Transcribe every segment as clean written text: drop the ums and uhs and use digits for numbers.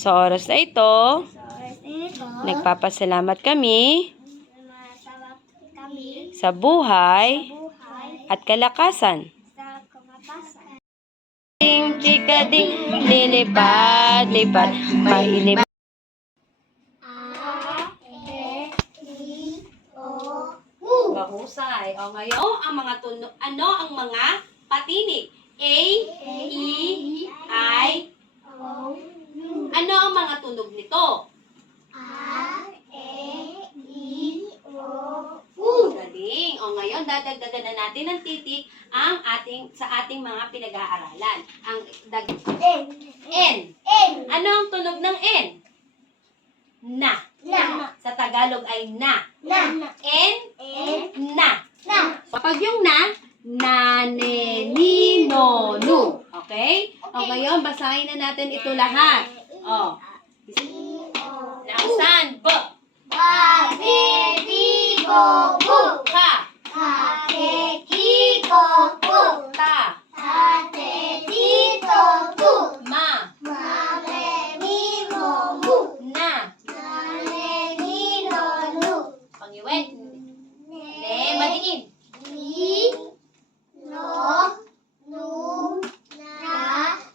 Sa oras na ito, nagpapasalamat kami sa buhay at kalakasan. Chikading lilipad-lipad, mailip. Mahusay. O ngayon, ang mga tunog, ano ang mga patinig? A, E, I, O. Ano ang mga tunog nito? Galing. O ngayon, dadagdagan na natin ng titik ang sa ating mga pinag-aaralan. Ang N. Ano ang tunog ng N? Na. Sa Tagalog ay na. N, na. Kapag yung na, ni, no, nu. Okay? O ngayon, basahin na natin ito lahat. O. Laksan. B. Ka. Ma. Na. Pangiwet. Ne, madiin.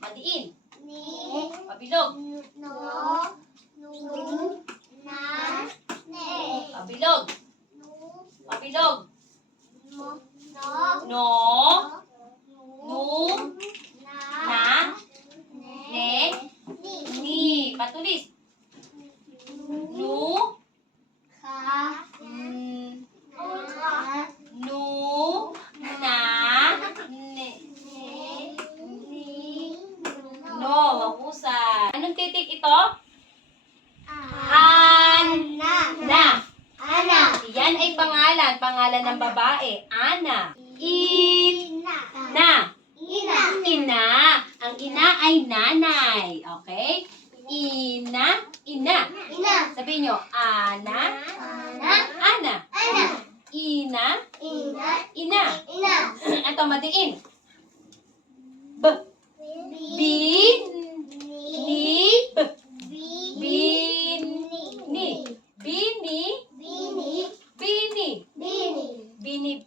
Madiin. Pabilog. Pabilog. Pabilog. No. Nu. Na. Ne. Ni. Patulis. Nu. Nu. Na. Ne. No. Mahusay. Anong titik ito? Na. Yan ay pangalan. Pangalan ng babae. Ana. Ina. Ina. Ang ina ay nanay. Okay? Ina. Sabihin nyo. Ana. Ina. Ito, madiin. B. Bini.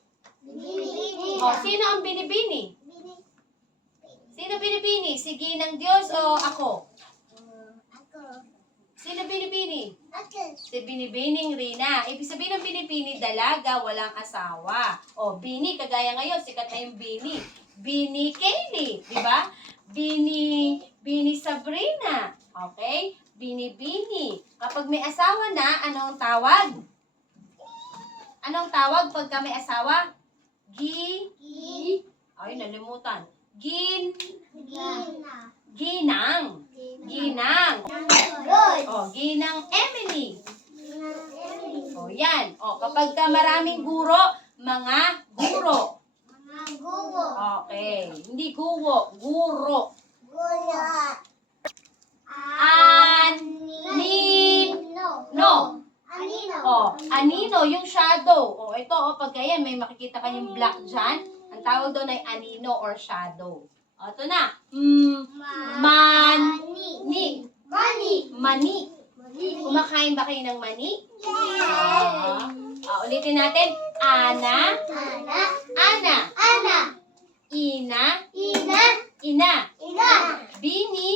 O, sino ang binibini? Sino binibini? Si Ginang Diyos o ako? Sino binibini? Si Binibining Rina. Ibig sabihin ng binibini, dalaga, walang asawa. O, Bini, kagaya ngayon, sikat na yung Bini. Bini Kaylee, di ba? Bini Sabrina. Okay? Bini. Kapag may asawa na, anong tawag? Anong tawag pagka may asawa? Ay, nalimutan. Ginang. O, Ginang Emily. O, yan. O, kapag ka maraming guro, mga guro. Okay. Hindi guwo, guro. No. Anino, yung shadow. O, ito, pagka yan, may makikita kayong black dyan. Ang tawag doon ay anino or shadow. O, ito na. Mani. Kumakain ba kayo ng mani? Ulitin natin. Ana. Ina. Bini.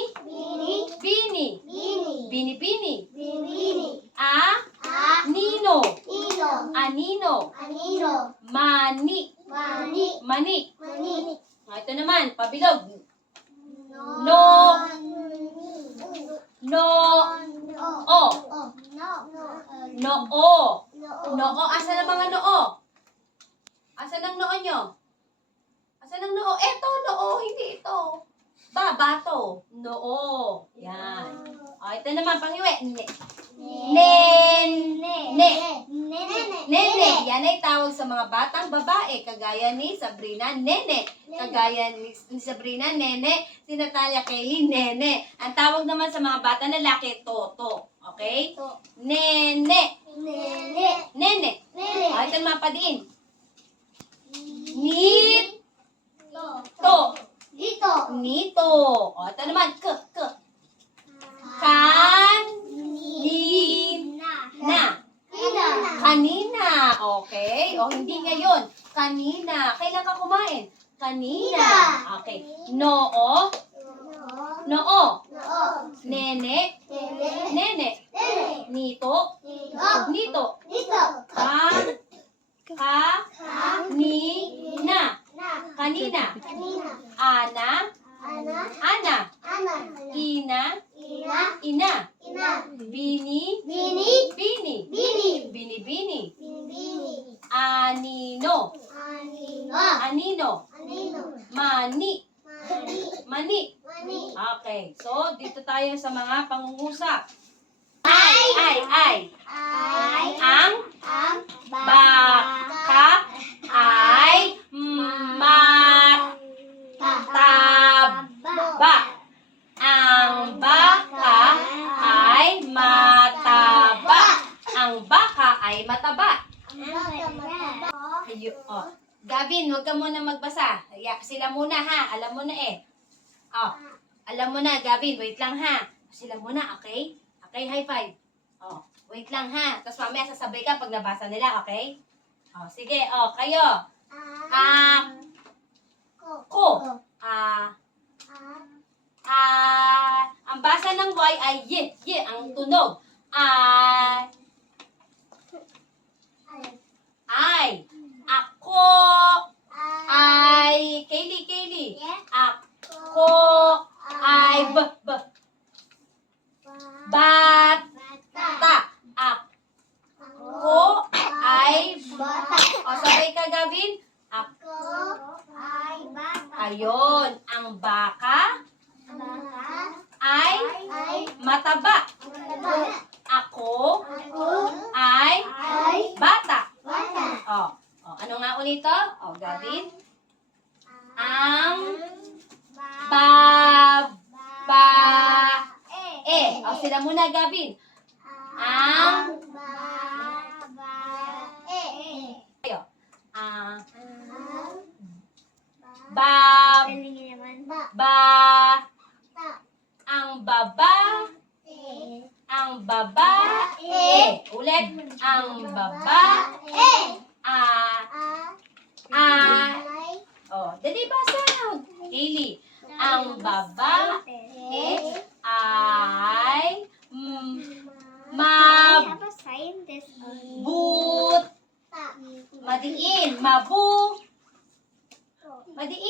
Anino. Mani. Ito naman, pabilog. No. Noo. Asan ang mga noo? Asan ang noo nyo? Asan ang noo? Eto, noo. Hindi ito. Bato. Noo. Yan. Ito naman, pangiwi. Nene. Yan ay tawag sa mga batang babae. Kagaya ni Sabrina, nene. Kagaya ni Sabrina, nene. Si Natalia Kaylee, nene. Ang tawag naman sa mga bata lalaki, toto. Okay? Nene. Ito naman padiin. To. Dito. Nito. O, ito naman. Kanina. Kanina. Okay. O, hindi ngayon. Kanina. Kailan ka kumain? Kanina. Okay. Noo. Nene. Nito. Kanina. Ana. Ina. Bini. Bini. Anino. Mani. Okay. So, dito tayo sa mga pangungusap. Ay. Ang baka ay mataba. Ang baka ay mataba. Ang baka ay mataba. Oh. Gavin, huwag ka muna magbasa. Sila muna ha. Alam mo na eh. Oh. Alam mo na, Gavin. Wait lang ha. Sila muna, okay? Okay, high five. Oh. Wait lang ha. Tapos mamaya sasabay ka pag nabasa nila, okay? Oh, sige. Oh, kayo. Ko. Ang basa ng Y ay ye. Ang tunog. Ay. Ako. Ay. Kaylee. Ako. Ay. Bata. Ako. Ay. O, sabay ka, Gavin. Ayun. Ang baka ay mataba. Ako ay bata. Oh, ano nga ulit to? Oh, Gavin. Ang babae. Oh, sila muna, Gavin. Ang ang babae. Ulit. Ang babae. Oh, dali basa. Kaylee. Ang babae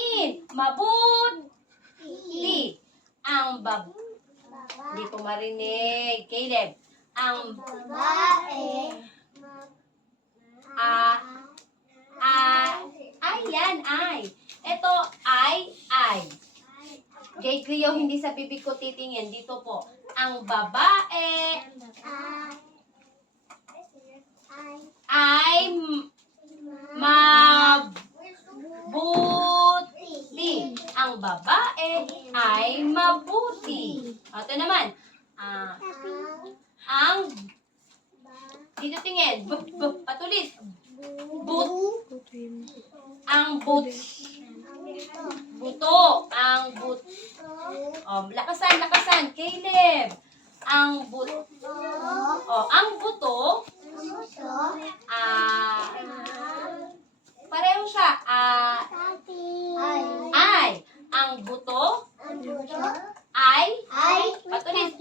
ay mabuti. Ang hindi ko marinig. Caleb. Ang yan, ay. Ito, ay. Kay Cleo, hindi sa bibig ko titingin. Dito po. Ang babae ay mabuti. Ang babae ay mabuti. Ito naman. Dito tingin. Patulis. Ang buto. Oh, lakasan. Caleb. Ang buto. Oh, ang buto. Pareho siya. Ay. Ang buto. Ay. Patulis.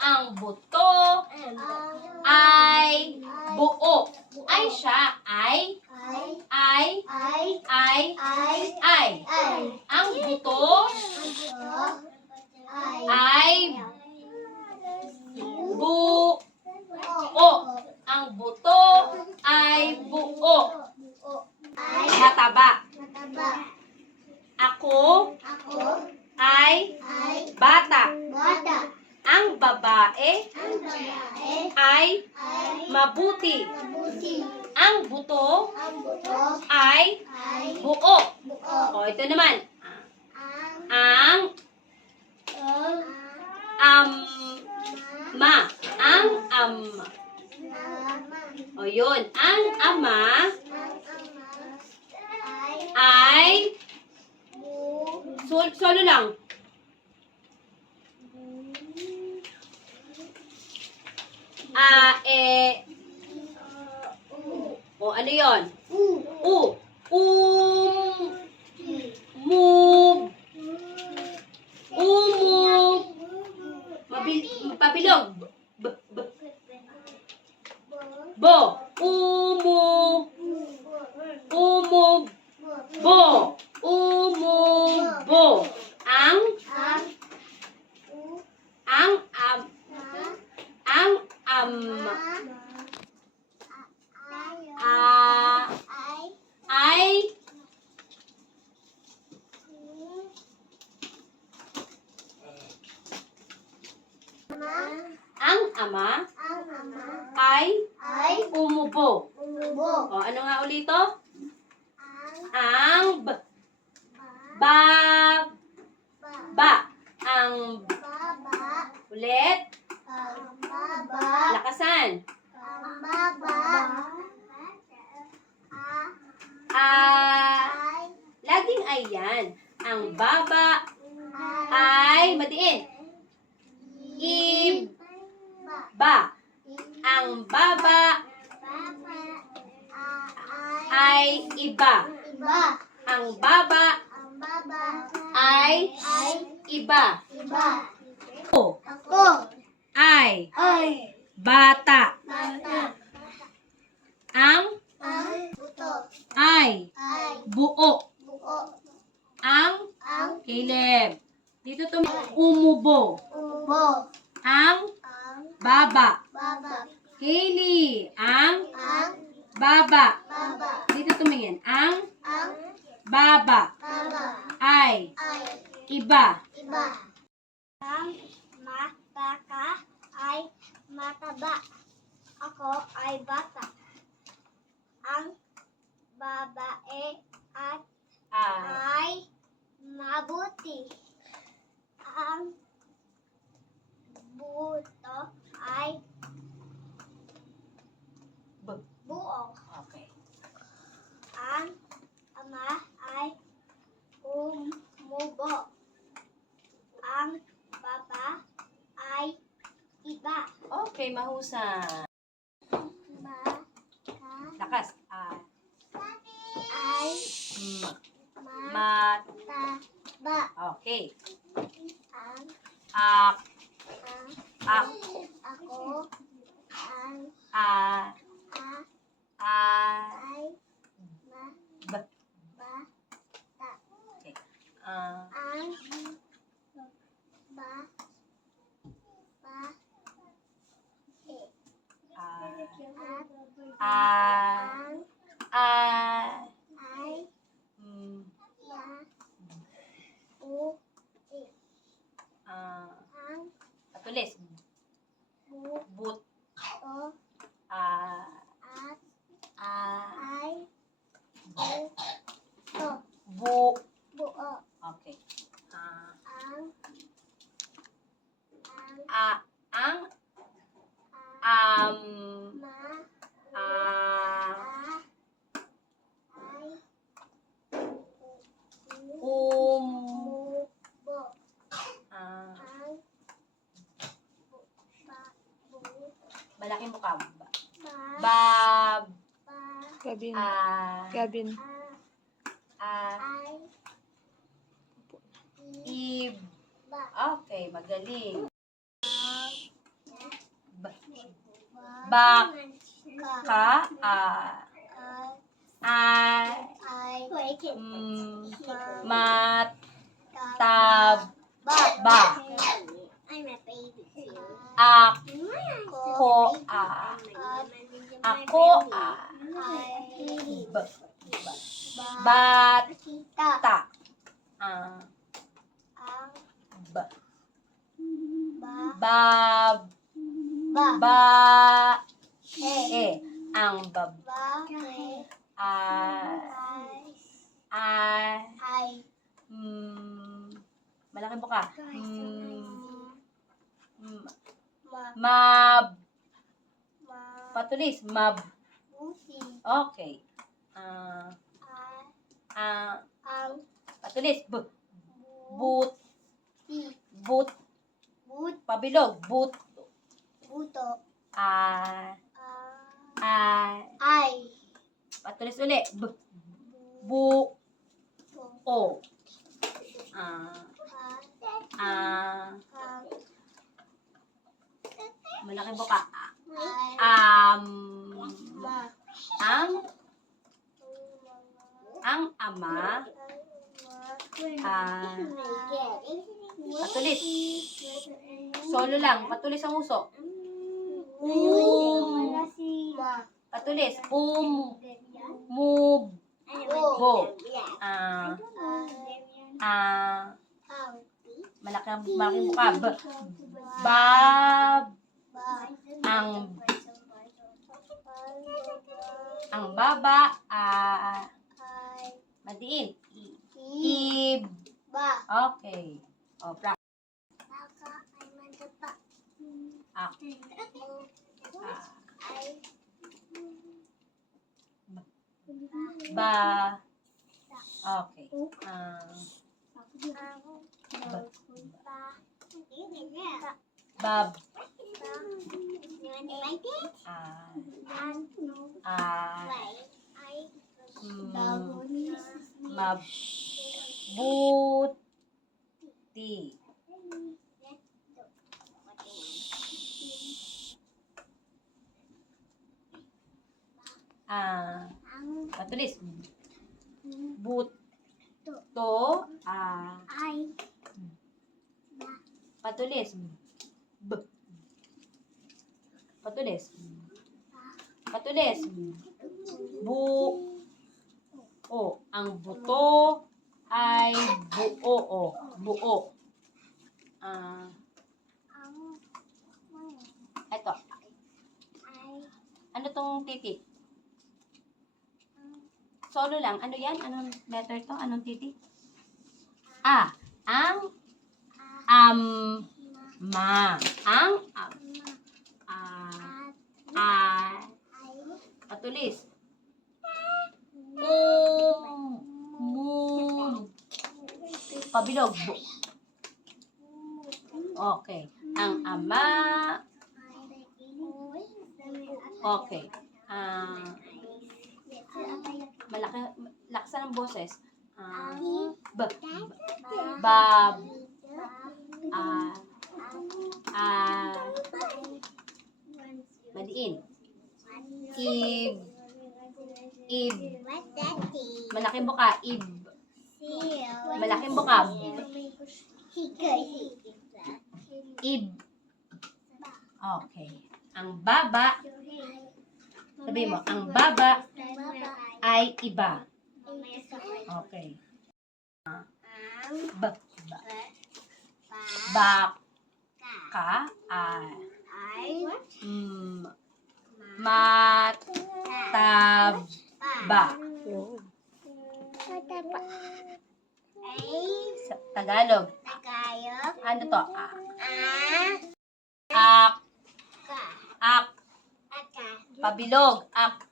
Ang buto ay buo. Ay siya. Ay. Ang buto ay buo. Ang buto ay buo. Mataba. Ako ay bata. Ang babae ay mabuti. Ang buto ay buo. O, ito naman. Ang ama. O, yun. Ang ama Solo lang. O, ano yun? U. Move. Umove. Pabilog. Bo. Umove. Umove. Bo. Umove. Bo. Ang ay ang ama ay umubo. O, ano nga ulito? Ang ba. Ang ulit. Lakasan. Laging ay yan. Ang baba ay madiin. Ba. Ang baba ay iba. Ang baba ay iba. Ako Ay ay bata. bata. Ang Buto ay ay buo. buo. Ang Ang Caleb. Dito umubo. ubo. Ang Ang baba. baba. Hailey. Ang Ang baba. baba. Dito tumingin. Ang Ang baba baba ay ay iba. iba. Ang mataka ay mataba. Ako ay bata. Ang babae at ay mabuti. Ang buto ay buo. Okay. Ang ama ay umubo. Ang baba ay iba. Okay, mahusay. Lakas. Ay Mat. mataba. Okay. Ang Ak. ako ang A. ay B. bata. Okay. Ah. Ang ba Ah. ang ay Mm. ang Patulis. buto But. at ay buto Bu. buo. Okay. Ang Ang ma ay umubo. ang Malaking mukha. ba Bab. Gavin. Ah. Gavin. ay Ib. ba Okay, magaling. Bak. Ka. Ay. Mat. Tab. Ba. I'm a baby too. Ako. Ako. B. Bat. Ta. B. Bab. Ba. Ang baba. Malaking buka. Mab. Patulis. Mab. Okay. Patulis. B. But. Bi. But. But. Pabilog. But. Buto. Ah. Ay. Patulis uli. Bu. To. O. Ah. Malaki buka. Ay. Ma. Ang ama. Patulis. Solo lang. Patulis ang uso. Patulis. Move. Bo. Malaking buka. Bab. Ang baba. Madiin. Ib. Okay. O, practice. Ba. Okay. Bab. Mabuti. Patulis. Buto. Patulis. Patulis. Patulis. O. Ang buto ay buo. Buo. Ito. Ano tong titik? Solo lang. Ano yan? Anong letter to? Anong titik? Ang ma. Ang patulis. Moon. Pabilog. Okay. Ang ama. Okay. Laksan ng boses. Bab. Madiin. Ib. Malaking buka. Ib. Malaking buka. Ib. Okay. Ang baba. Sabi mo, ang baba ay iba. Okay. Baka. Mataba. Sa Tagalog. Ano to? Pabilog. Ako.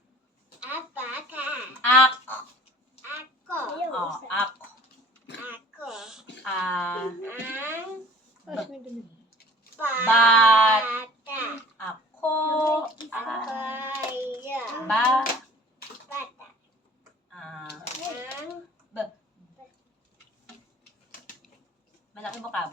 Malaki mo ka.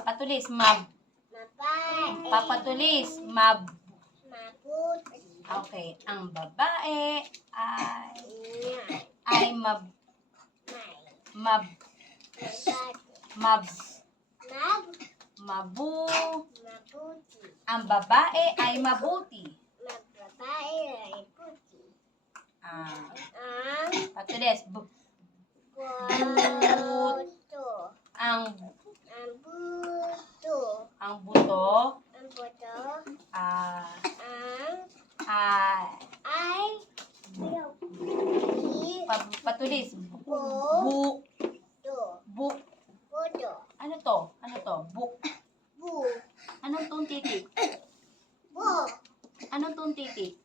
Patulis. Papatulis. Okay. Ang babae ay ang babae ay mabuti. Patulis. Ang buto patulis. Ano to? Anong tong titik? Anong tuntitik?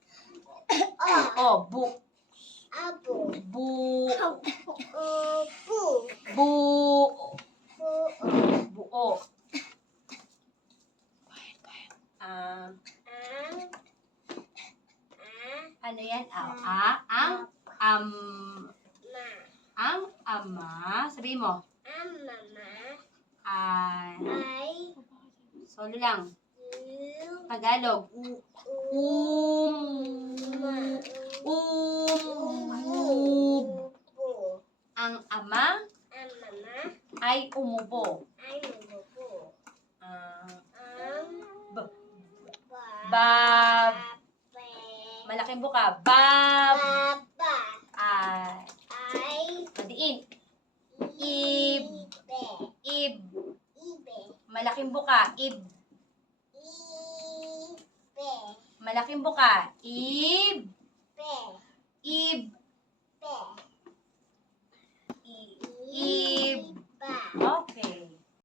O. Bu. Abo. Bu. Bu. Bu. Bu. Buo. Ah, ano yan? Ang ama. Sabihin mo. Mama. Ay. Ay. Solo lang. You. Tagalog. Bu. Ang ama Mama. ay umupo. Ay. Bu. Ah, Ba. bab. Malaking buka. Bab. Baba. Ay. Ay. Madiin. Ib. Ibe. Ib. Ibe. Malaking buka. Ib. Ibe. Malaking buka. Ib. Be. Ib.